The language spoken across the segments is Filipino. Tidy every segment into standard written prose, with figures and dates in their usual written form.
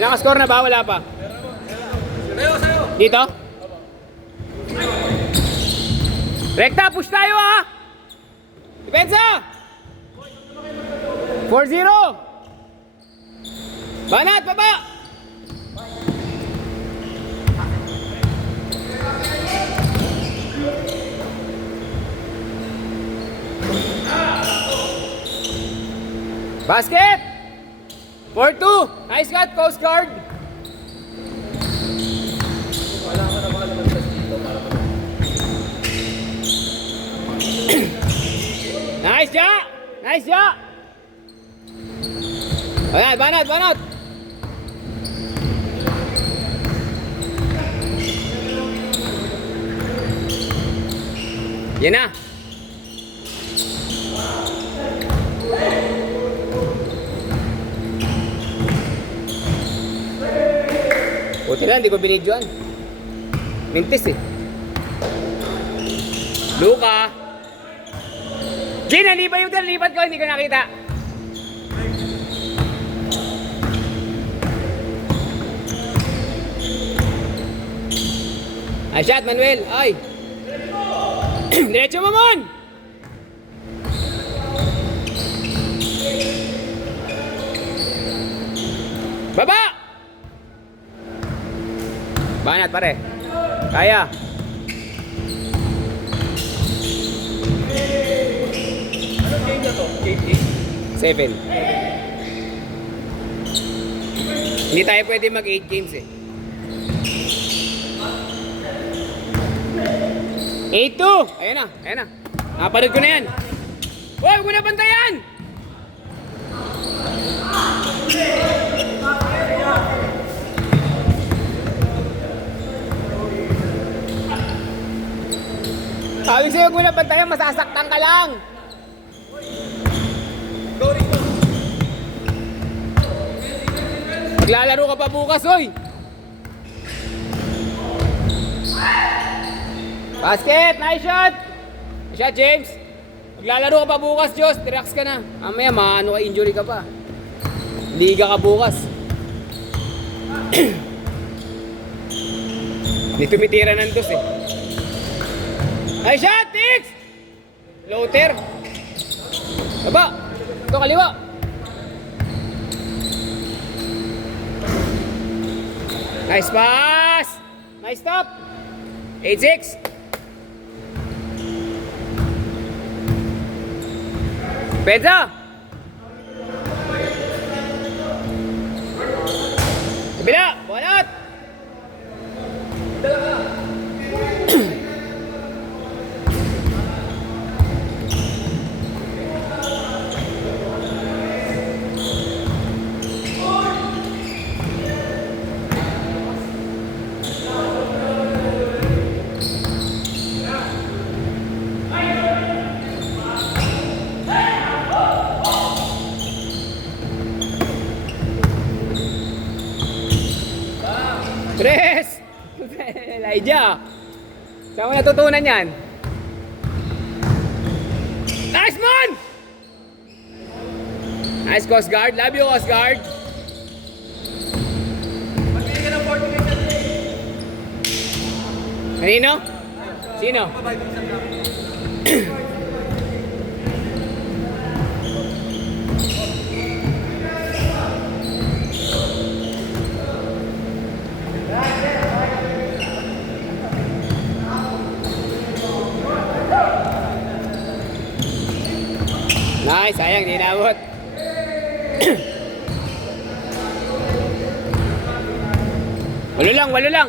Naka-score na ba? Wala pa. Dito? Rekta, push tayo ha! Depensa! 4-0! Banat, baba! Basket! 4-2! Nice cut, Coast Guard! Nice, Ja! Nice, Ja! Banat, banat, banat! Yan na! Buti na, hindi ko binidyoan. Mintis eh. Luka! Gin, nalipat yung nalipat ko, hindi ko nakita. Ay, shot, Manuel. Ay. Diretso mo, Mon! Baba! Banat, pare. Kaya. Anong game na to? 7. Hindi tayo pwede mag 8 games eh. 8-2! Ayan na, ayan na. Napanood ko na yan. Hoy, huwag mo na bantayan! Sabi sa'yo, huwag mo na bantayan, masasaktan ka lang. Maglalaro ka pa bukas, hoy! Basket! Nice shot! Nice shot, James! Maglalaro ka pa bukas, Diyos. Relax ka na. Mamaya, maano ka, injury ka pa. Liga ka bukas. Hindi tumitira ng dos eh. Nice shot, Tix! Floater. Baba! Ito, kaliwa. Nice pass! Nice stop! 8-6. Pedro! Kabila! Bonot! Tres! Elijah! Saan mo natutunan yan? Nice man! Nice Coast Guard. Love you, Coast Guard. Magbigay ka ng 40 minutes. Kanino? Sino? Nice, sayang, di naabot. Walo lang, walo lang.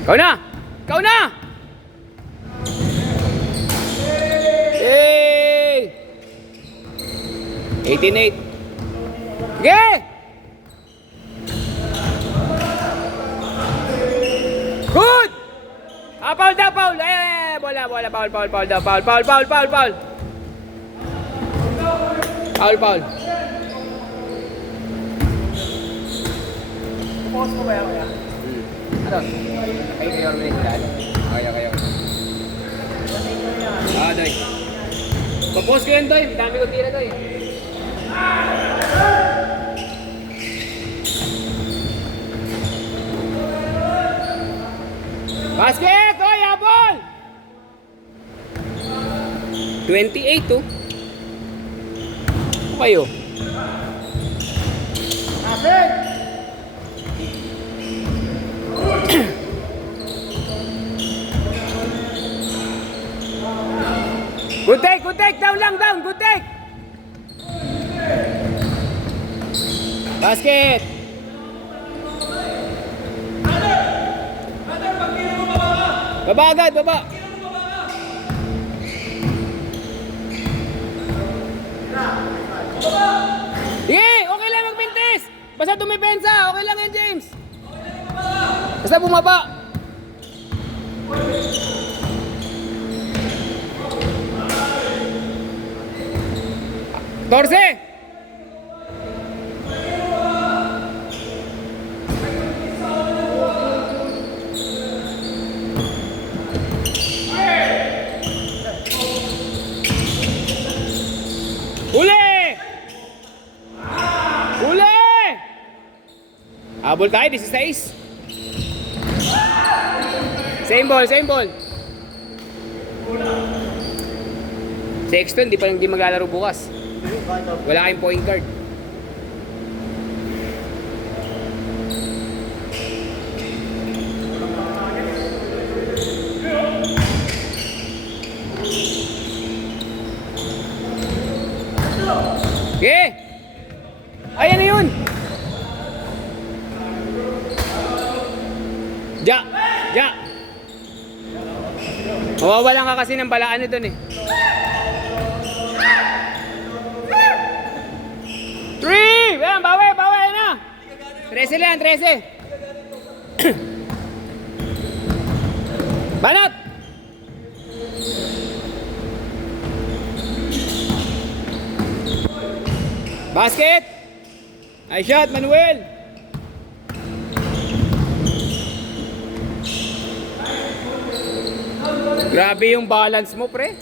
Ikaw na! Ikaw na! Hey! 18-8. Sige! Good! Foul daw, foul! Bola, bola, foul, foul, foul daw, foul, foul, foul, foul, foul! Foul, foul. Pause mo ba yan? Ano? Kayo minutes dahil. Kaya. ka, Doy. Pag-post ko yun, Doy. Dami ko tira, Doy. Basket! Doy, habol! 28, oh. Ano kayo? Good take, down lang, down, good take. Basket. Baba agad, baba. Sige, okay lang magpintis. Basta tumipensa, okay lang yan, James. Basta bumaba. Torse! Huli! Huli! Habol tayo, 16. Same ball, same ball. Sexton, di maglalaro bukas. Wala kayong point guard. Okay. Ayan na yun. Ja. Mawawalan ka kasi ng balaan doon eh. 3! Ayan, bawi na. 13 lang, 13. Banat! Basket! Nice shot, Manuel! Grabe yung balance mo, pre.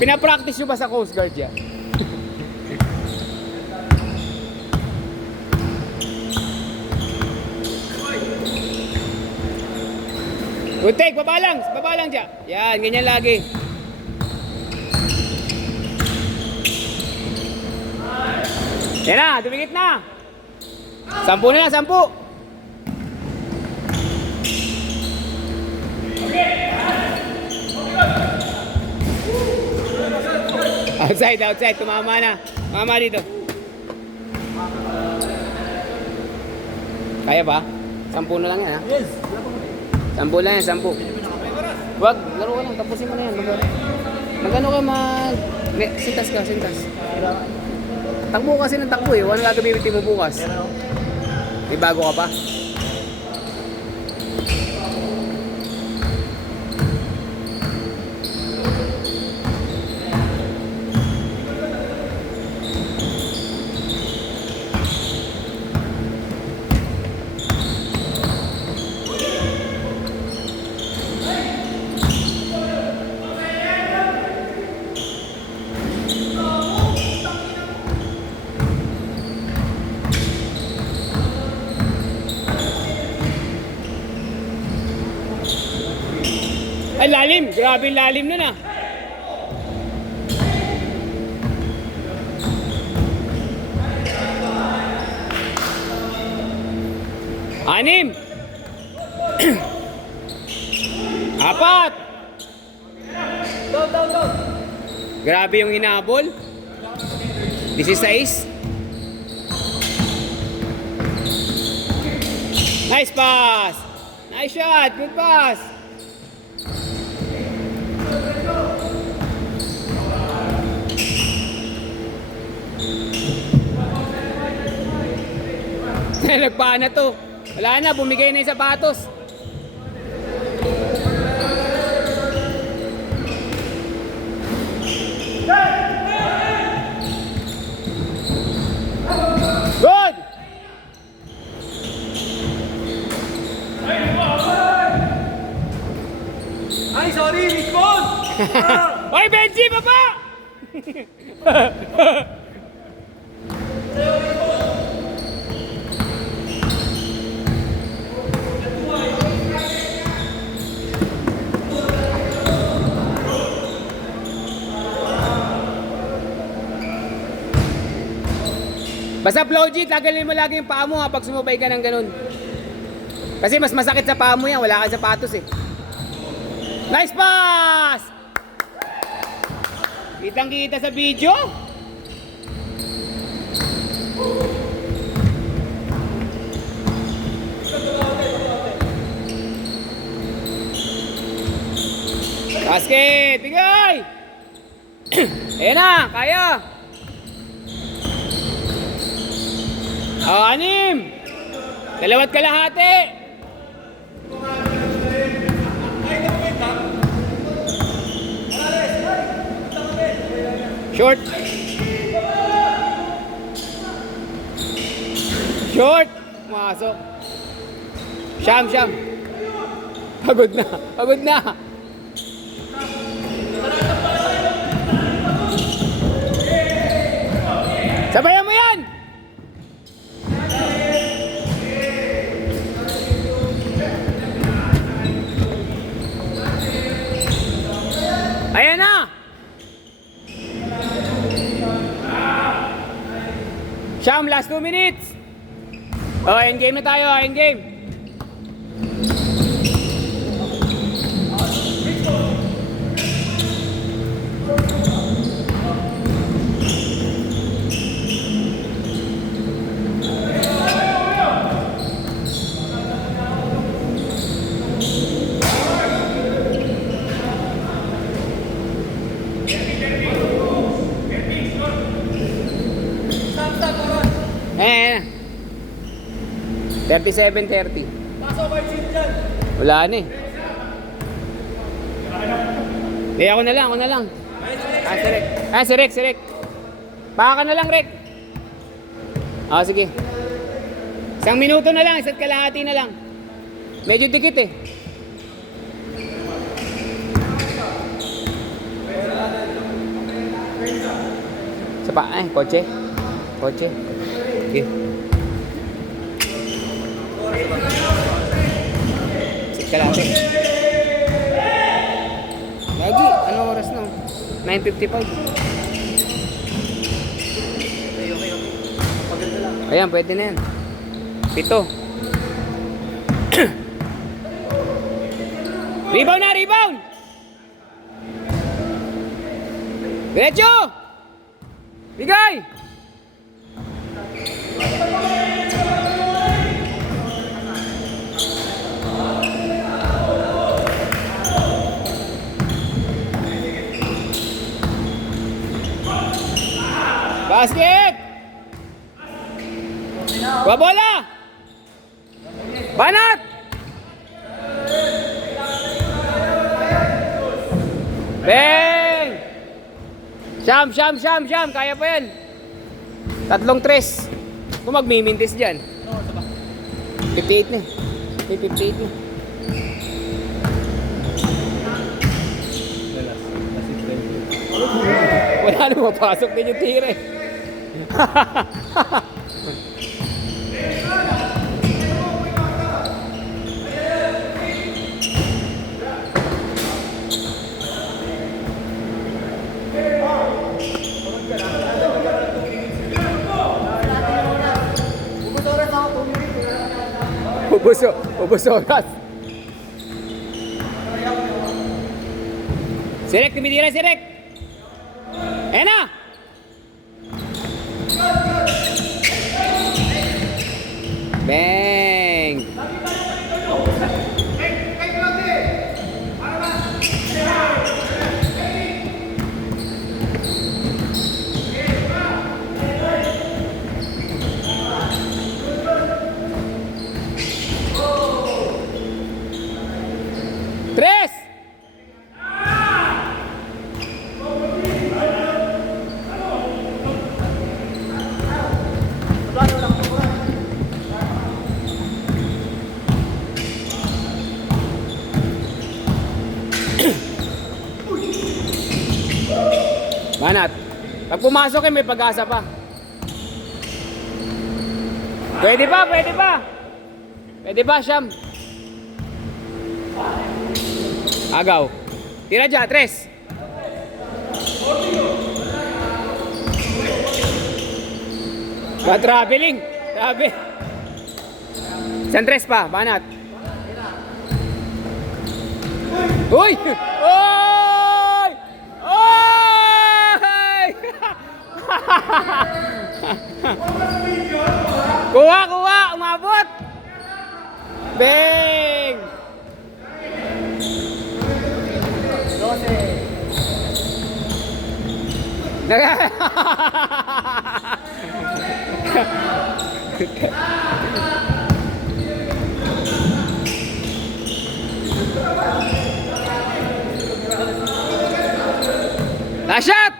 Pinapractice nyo ba sa Coast Guard yan? Good take, baba lang dyan. Yan, ganyan lagi. Yan na, dumikit na. 10 na lang, 10. Outside, tumama na. Mama dito. Kaya ba? 10 na lang yan, ha? Yes. 10 lang yan, 10. Wag, laro ka lang, tapusin mo na yan. Magano ka sintas ka. Takbo kasi ng takbo eh. Ano gagamitin mo bukas? May bago ka pa? Ay, lalim. Grabe lalim nun ah. Anim. 4. Down. Grabe yung hinabol. 16. Nice pass. Nice shot. Good pass. Nagpaan na to. Wala na, bumigay na yung sapatos. Good! Ay, sorry, Richmond! Hoy, Benji, baba! Basta flow G, tagalin mo lagi yung paa mo ha, pag sumubay ka ng ganun. Kasi mas masakit sa paa mo yan, wala kang sapatos eh. Nice pass! Kitang kita sa video. Basket, bigay! Ayan na, kaya! Oh, 6. 2 kalahati. Short. Short. Masok. Siyam. Pagod na. Sabayan mo yan! Ayan na! Siyam, last 2 minutes. Oh, end game na tayo, end game. Eh, 37-30. Pasok kayo seat dyan. Wala na eh. Ako na lang. Si Rek. Baka ka na lang, Rek. Sige. 1 minuto na lang, 1 kalahati na lang. Medyo dikit eh. Kotse. Okay. Kalate. Lagi, ano oras na? 9:55. Okay. Maganda lang. Ayan, pwede na yan. 7. Rebound! Diretso! Bigay! Basket! Bola! Banat! Bang! Siyam! Kaya pa yan. 3-3. Kung magmimintis dyan. 58 na. 58 na. Wala na mapasok din yung tira eh. Ubus oras. Sirek, tumitira Sirek. Ayan na! Bang! Tres! Banat. Pag pumasok may pag-asa pa. Pwede pa, pwede pa. Pwede pa, Siyam. Agaw. Tira dyan, 3. Traveling. Grabe. Isang 3 pa, Banat. Uy! Uy! Uy! Kuha, kuha! Umabot! Bang! 12. Last shot!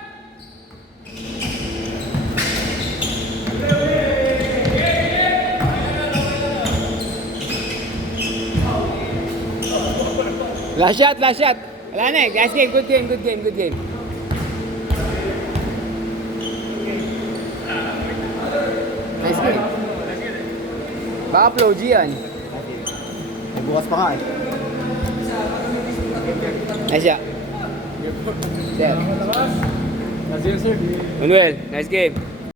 Last shot, last shot. Wala na eh. Last game, good game, good game, good game. Nice game. Baka upload yan. Bukas pa nga eh. Nice shot. Sir. Sir. Manuel, nice game.